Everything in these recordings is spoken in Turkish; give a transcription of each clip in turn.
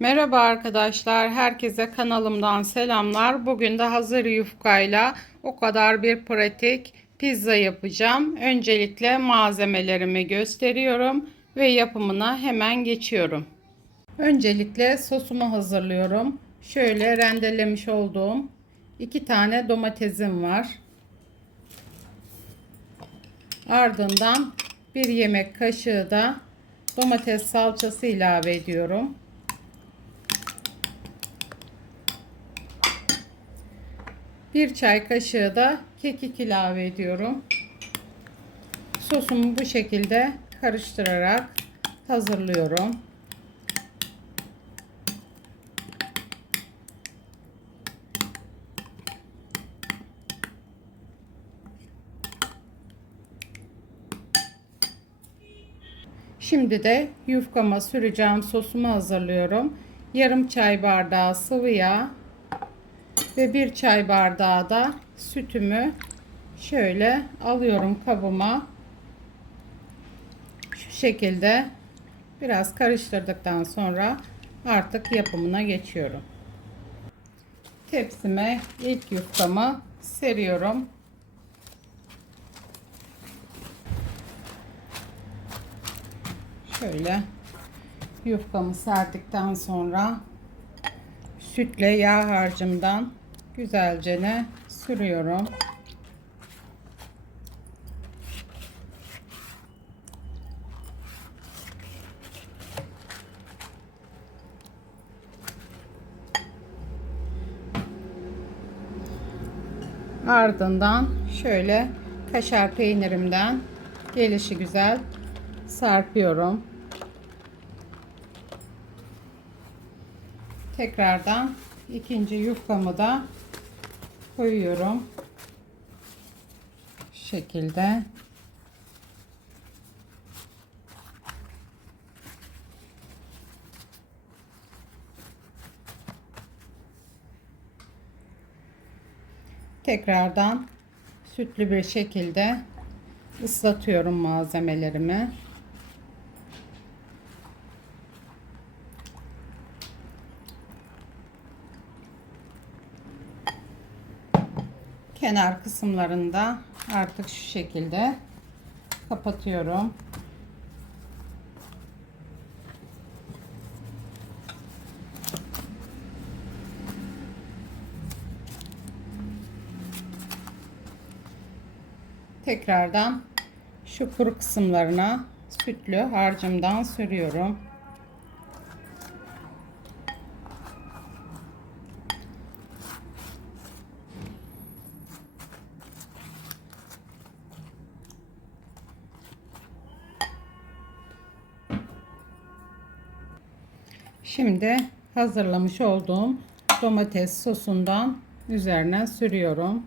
Merhaba arkadaşlar, herkese kanalımdan selamlar. Bugün de hazır yufkayla o kadar bir pratik pizza yapacağım. Öncelikle malzemelerimi gösteriyorum ve yapımına hemen geçiyorum. Öncelikle sosumu hazırlıyorum. Şöyle rendelemiş olduğum iki tane domatesim var. Ardından bir yemek kaşığı da domates salçası ilave ediyorum. Bir çay kaşığı da kekik ilave ediyorum. Sosumu bu şekilde karıştırarak hazırlıyorum. Şimdi de yufkama süreceğim sosumu hazırlıyorum. Yarım çay bardağı sıvı yağ ve bir çay bardağı da sütümü şöyle alıyorum kabıma. Şu şekilde biraz karıştırdıktan sonra artık yapımına geçiyorum. Tepsime ilk yufkamı seriyorum. Şöyle yufkamı serdikten sonra sütle yağ harcımdan güzelce ne sürüyorum. Ardından şöyle kaşar peynirimden gelişi güzel serpiyorum. Tekrardan ikinci yufkamı da koyuyorum. Şu şekilde. Tekrardan sütlü bir şekilde ıslatıyorum malzemelerimi. Kenar kısımlarında artık şu şekilde kapatıyorum. Tekrardan şu kuru kısımlarına sütlü harcımdan sürüyorum. Şimdi hazırlamış olduğum domates sosundan üzerine sürüyorum.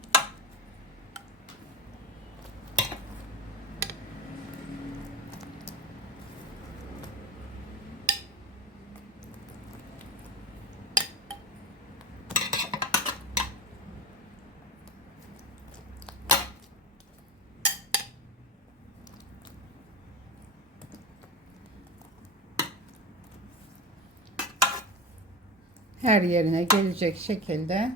Her yerine gelecek şekilde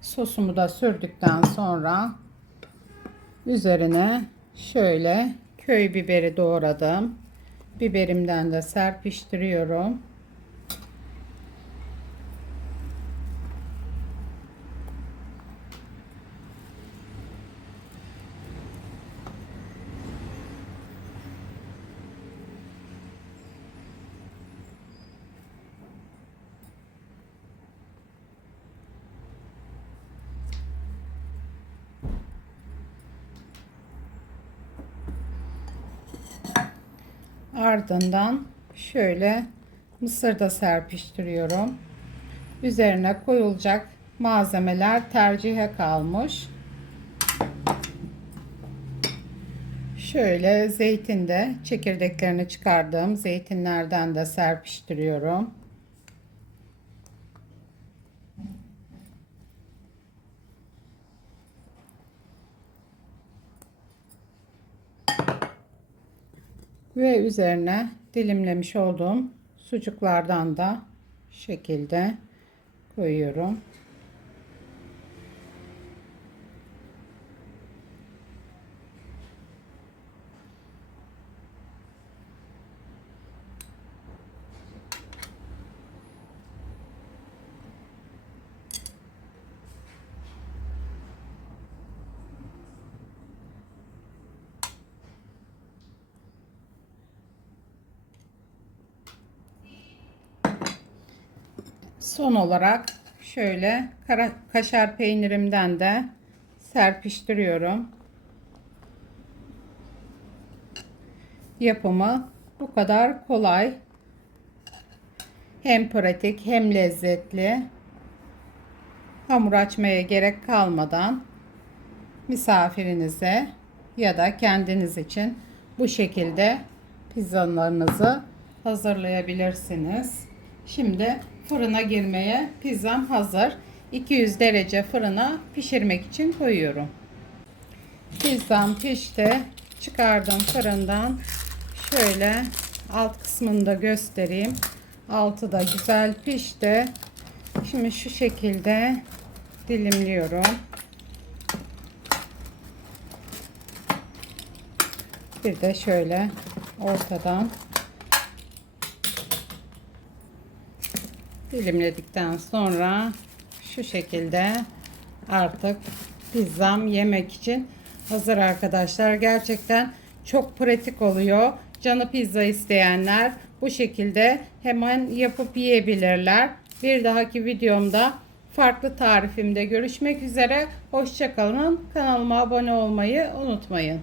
sosumu da sürdükten sonra üzerine şöyle köy biberi doğradım. Biberimden de serpiştiriyorum. Ardından şöyle mısır da serpiştiriyorum. Üzerine koyulacak malzemeler tercihe kalmış. Şöyle zeytin de çekirdeklerini çıkardığım zeytinlerden de serpiştiriyorum. Ve üzerine dilimlemiş olduğum sucuklardan da şekilde koyuyorum. Son olarak şöyle kara, kaşar peynirimden de serpiştiriyorum. Yapımı bu kadar kolay. Hem pratik hem lezzetli. Hamur açmaya gerek kalmadan misafirinize ya da kendiniz için bu şekilde pizzalarınızı hazırlayabilirsiniz. Şimdi fırına girmeye pizzam hazır. 200 derece fırına pişirmek için koyuyorum. Pizzam pişti. Çıkardım fırından. Şöyle alt kısmını da göstereyim. Altı da güzel pişti. Şimdi şu şekilde dilimliyorum. Bir de şöyle ortadan dilimledikten sonra şu şekilde artık pizzam yemek için hazır arkadaşlar. Gerçekten çok pratik oluyor. Canı pizza isteyenler bu şekilde hemen yapıp yiyebilirler. Bir dahaki videomda farklı tarifimde görüşmek üzere. Hoşçakalın. Kanalıma abone olmayı unutmayın.